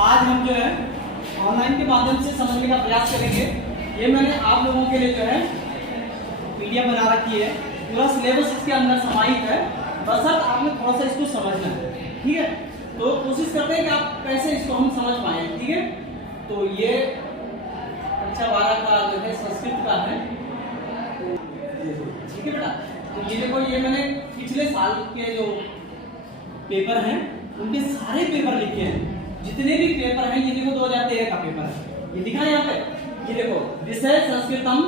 आज हम जो है ऑनलाइन के माध्यम से समझने का प्रयास करेंगे। ये मैंने आप लोगों के लिए जो है पीडीएफ बना रखी है, पूरा सिलेबस इसके अंदर समाहित है, बस अब आपने थोड़ा सा इसको समझना है, ठीक है। तो कोशिश करते हैं कि आप कैसे इसको हम समझ पाए, ठीक है। तो ये कक्षा 12 का जो है संस्कृत का है, ठीक है बेटा। तो ये देखो, ये मैंने पिछले साल के जो पेपर हैं उनके सारे पेपर लिखे हैं, जितने भी पेपर हैं। ये देखो 2013 का पेपर है, ये लिखा है यहाँ पे। ये देखो, विषय संस्कृतम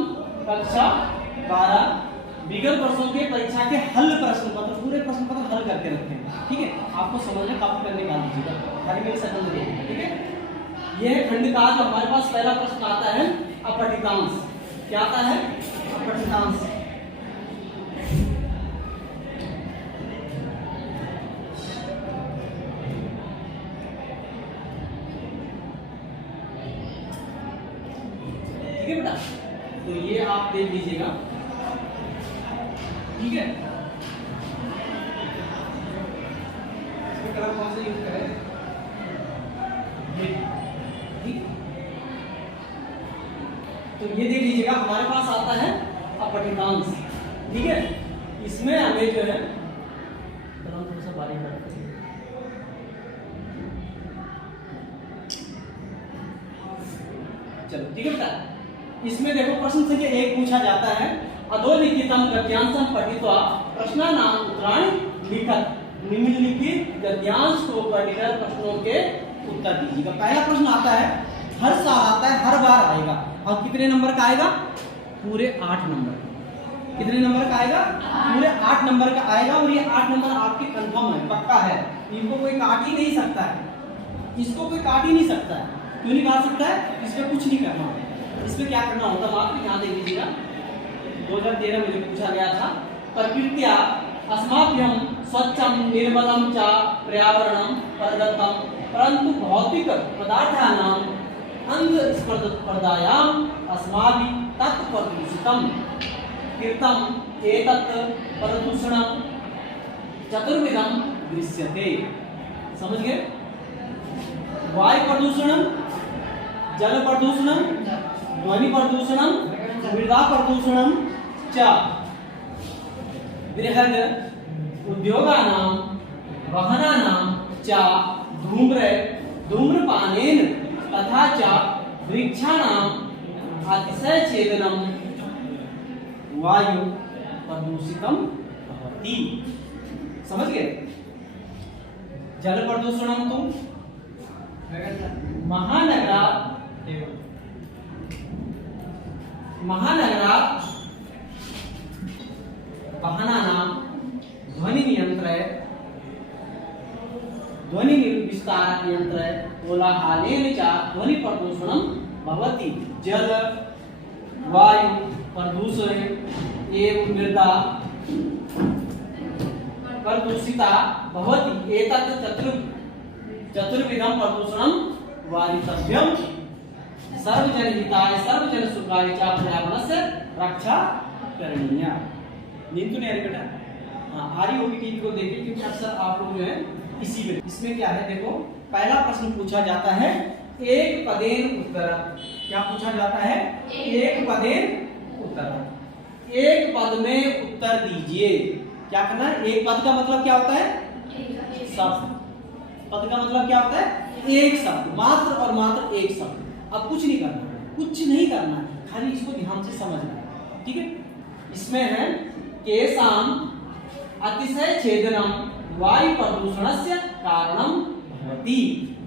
कक्षा 12 विगत वर्षों के परीक्षा के हल प्रश्न पत्र, पूरे प्रश्न पत्र हल करके रखे हैं, ठीक है। आपको समझना, कॉपी करने का लीजिएगा, खाली मेरे सकल में, ठीक है। यह खंड का जो हमारे पास पहला प्रश्न आता है अपठितांश। क्या आता है? अपठितांश। ठीक है बेटा, तो ये आप देख लीजिएगा, ठीक है। इसमें कलर कौन सा यूज करें? ठीक। तो ये देख लीजिएगा, हमारे पास आता है अपठितांश, ठीक है। इसमें हमें जो है कलम थोड़ा सा बारीक करते हैं। चलो ठीक है बेटा, इसमें देखो प्रश्न संख्या 1 पूछा जाता है, अधोलिखितम गद्यांशं पठित्वा प्रश्नानां उत्तराणि लिखत। निम्नलिखित गद्यांश को पढ़कर प्रश्नों के उत्तर दीजिएगा। पहला प्रश्न आता है, हर साल आता है, हर बार आएगा, और कितने नंबर का आएगा? पूरे 8 नंबर। कितने नंबर का आएगा? पूरे 8 नंबर का आएगा, और ये 8 नंबर आपके कंफर्म है, पक्का है, इनको कोई काट ही नहीं सकता है, इसको कोई काट ही नहीं सकता है। क्यों नहीं काट सकता है? इस पर कुछ नहीं करना होता। इसमें क्या करना होता है आप यहाँ देख लीजिएगा, 2013 में जो पूछा गया था, प्रकृत्या अस्माभ्यम स्वच्छम निर्मलम च पर्यावरणम प्रदत्तम परंतु भौतिक पदार्थानां अंधस्पर्धायाम अस्माभिः तत्प्रदूषितम कृतम एतत् प्रदूषणं चतुर्विधं दृश्यते। समझ गए? वायु प्रदूषणम, जल प्रदूषणम, ध्वनि प्रदूषणम, मृदा प्रदूषणम च बृहद उद्योगानां वाहनानां च धूम्रपानेन तथा च वृक्षाणां अतिशय छेदनं वायु प्रदूषितम भवति। समझ गए? जल प्रदूषणम तो महानगरात् वाहनानां ध्वनि विस्तारक यंत्र कोलाहलेन च ध्वनि प्रदूषणं भवति। जल वायु प्रदूषण एवं मृदा प्रदूषिता भवति। एतत् चतुर्विधं प्रदूषणं वारितव्यम् सर्वजनहिताय सर्वजनसुखाय च पर्यावरणस्य रक्षा करणीया। नींद तो नहीं आ रही बेटा? हाँ, आ रही होगी, टीवी को देखिए, क्योंकि अक्सर आप लोग जो है इसी में। इसमें क्या है देखो, पहला प्रश्न पूछा जाता है एक पदेन उत्तर। क्या पूछा जाता है? एक पदेन उत्तर। एक पद में उत्तर दीजिए। क्या करना है? एक पद का मतलब क्या होता है? शब्द। पद का मतलब क्या होता है? एक शब्द, मात्र और मात्र एक शब्द। अब कुछ नहीं करना, कुछ नहीं करना, खाली इसको ध्यान से समझना, ठीक है। इसमें है केशाम अतिशय छेदनम वायु प्रदूषणस्य कारणम भवति।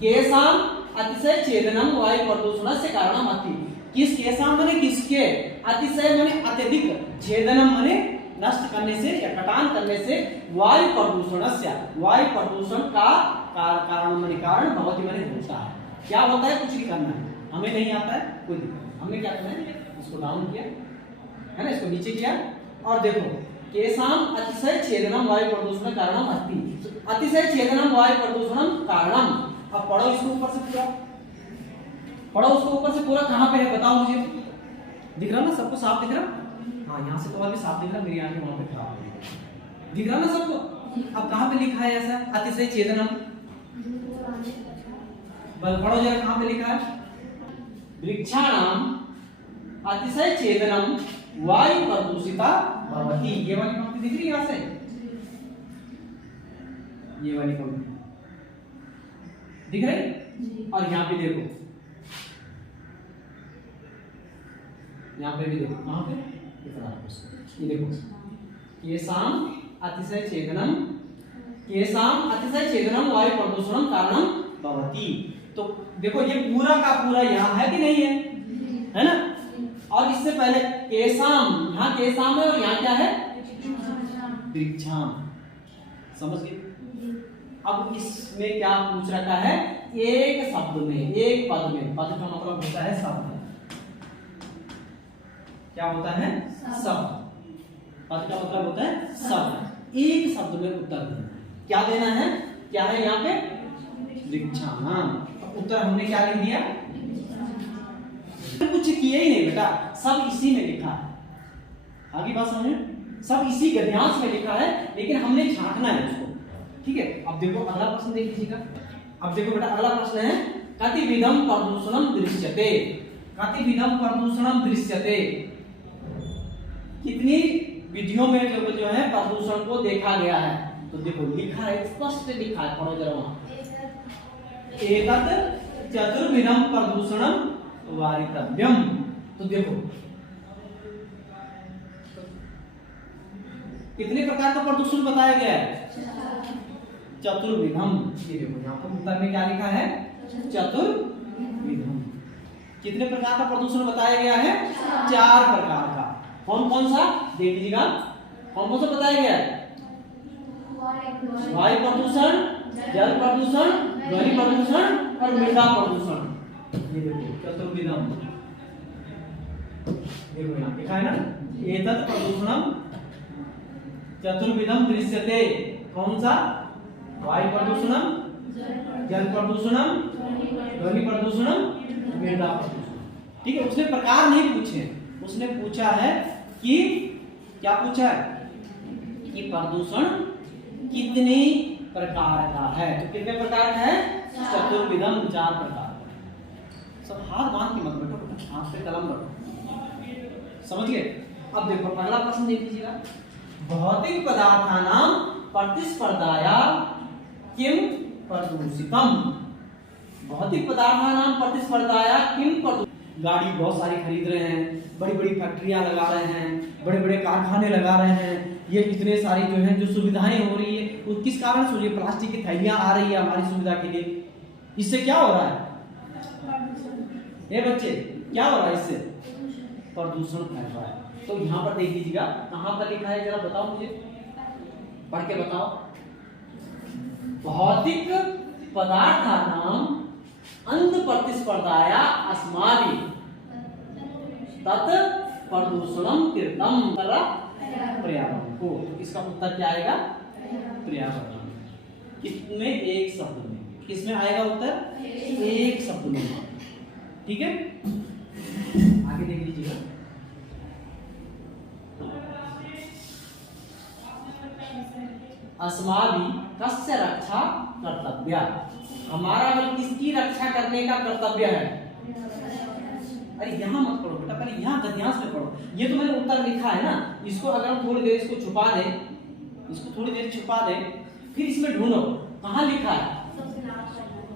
केशाम अतिशय छेदनम वायु प्रदूषणस्य कारणम भवति। किस केशाम माने किसके, अतिशय माने अत्यधिक, छेदनम माने नष्ट करने से या कटान करने से, वायु प्रदूषणस्य वायु प्रदूषण का कारण माने कारण, भवति माने होता है। क्या होता है? कुछ नहीं करना है, हमें नहीं आता है, कोई दिक्कत नहीं। हमने क्या करना है? इसको डाउन किया है ना, इसको नीचे किया, और देखो केशाम अतिशय छेदनम वायु प्रदूषण कारणम अस्ति। अतिशय छेदनम वायु प्रदूषणम कारणम। अब पढ़ो इसको ऊपर से पूरा, पढ़ो उसको ऊपर से पूरा। कहाँ पे है बताओ मुझे? दिख रहा ना सबको? साफ दिख रहा? हाँ, यहाँ से तो और भी साफ दिख रहा, मेरी आंखें वहां पे खराब हो। दिख रहा ना सबको? अब कहाँ पे लिखा है ऐसा? अतिशय छेदनम बल पढ़ो जरा कहां पे लिखा है, वृक्षाणाम अतिशय छेदनम वायु प्रदूषिता भवति। ये वाली पंक्ति दिख रही है यहां से, ये वाली पंक्ति दिख रही, और यहाँ पे देखो, यहाँ पे भी देखो, कहां पे ये देखो, केशाम अतिशय छेदनम, केशाम अतिशय छेदनम वायु प्रदूषणम कारणम भवति। तो देखो ये पूरा का पूरा यहाँ है कि नहीं है ना। और इससे पहले केशाम, यहाँ केशाम है और यहाँ क्या है, वृक्षाम। समझ गए। अब इसमें क्या पूछ रखा है, एक शब्द में, एक पद में, पद का मतलब होता है शब्द, क्या होता है, शब्द। पद का मतलब होता है शब्द, एक शब्द में उत्तर देना। क्या देना है, क्या है यहाँ पे, वृक्षाणाम। उत्तर हमने क्या लिख दिया, कुछ किया ही नहीं बेटा, सब इसी में लिखा है। आगे बात समझे, सब इसी गद्यांश में लिखा है, लेकिन हमने झांकना है उसको। ठीक है। अब देखो अगला प्रश्न देख लीजिएगा। अब देखो बेटा अगला प्रश्न है, कतिविधम प्रदूषणम दृश्यते। कतिविधम प्रदूषणम दृश्यते, कितनी विधियों में जो है प्रदूषण को देखा गया है। तो देखो लिखा है, स्पष्ट लिखा है, पढ़ो जरा वहां, एतत् चतुर्विधम प्रदूषणम वारितव्यम। तो देखो कितने प्रकार का प्रदूषण बताया गया है, चतुर्विधम। ये देखो यहाँ पर उत्तर में क्या लिखा है, चतुर्विधम। कितने प्रकार का प्रदूषण बताया गया है, 4 प्रकार का। कौन कौन सा देख लीजिएगा, कौन कौन सा बताया गया है, वायु प्रदूषण, जल प्रदूषण, ध्वनि प्रदूषण और मृदा प्रदूषण। ये देखो चतुर्विधम, देखो यहाँ लिखा है ना, एतत् प्रदूषणम चतुर्विधम दृश्यते। कौन सा, वायु प्रदूषणम, जल प्रदूषणम, ध्वनि प्रदूषणम, मृदा प्रदूषण। ठीक है। उसने प्रकार नहीं पूछे, उसने पूछा है कि, क्या पूछा है कि प्रदूषण कितने प्रकार का है। तो कितने प्रकार का है, चतुर्विधम, 4 प्रकार का। सब हाथ बांध के मत बैठो, हाथ पे कलम रखो। समझ गए। अब देखो अगला प्रश्न देख लीजिएगा, भौतिक पदार्थानां प्रतिस्पर्धाया किम प्रदूषितम। भौतिक पदार्थानां प्रतिस्पर्धाया किम प्रदूषितम। गाड़ी बहुत सारी खरीद रहे हैं, बड़ी बड़ी फैक्ट्रियां लगा रहे हैं, बड़े बड़े कारखाने लगा रहे हैं, ये इतने सारी जो है जो सुविधाएं हो रही है, वो किस कारण से हो रही है, प्लास्टिक की थैलियां आ रही है हमारी सुविधा के लिए। इससे क्या हो रहा है, ये बच्चे क्या हो रहा है, इससे प्रदूषण फैल रहा है। तो यहाँ पर देख लीजिएगा, कहां पर लिखा है, जरा बताओ मुझे, पढ़ के बताओ। भौतिक पदार्थानां अंध प्रतिस्पर्धाया अस्माभिः तत् प्रदूषणम कृतम पर्यावरण को। इसका उत्तर क्या आएगा, पर्यावरण। किसमें, एक शब्द में। किसमें आएगा उत्तर, एक शब्द में। ठीक है। आगे देख लीजिएगा, अस्माभिः कस्य रक्षा कर्तव्या। हमारा बल किसकी रक्षा करने का कर्तव्य है। अरे यहाँ मत पढ़ो बेटा, पहले यहाँ गद्यांश में पढ़ो। ये तो मैंने उत्तर लिखा है ना, इसको अगर हम थोड़ी देर इसको छुपा दें, इसको थोड़ी देर छुपा दें, फिर इसमें ढूंढो कहाँ लिखा है।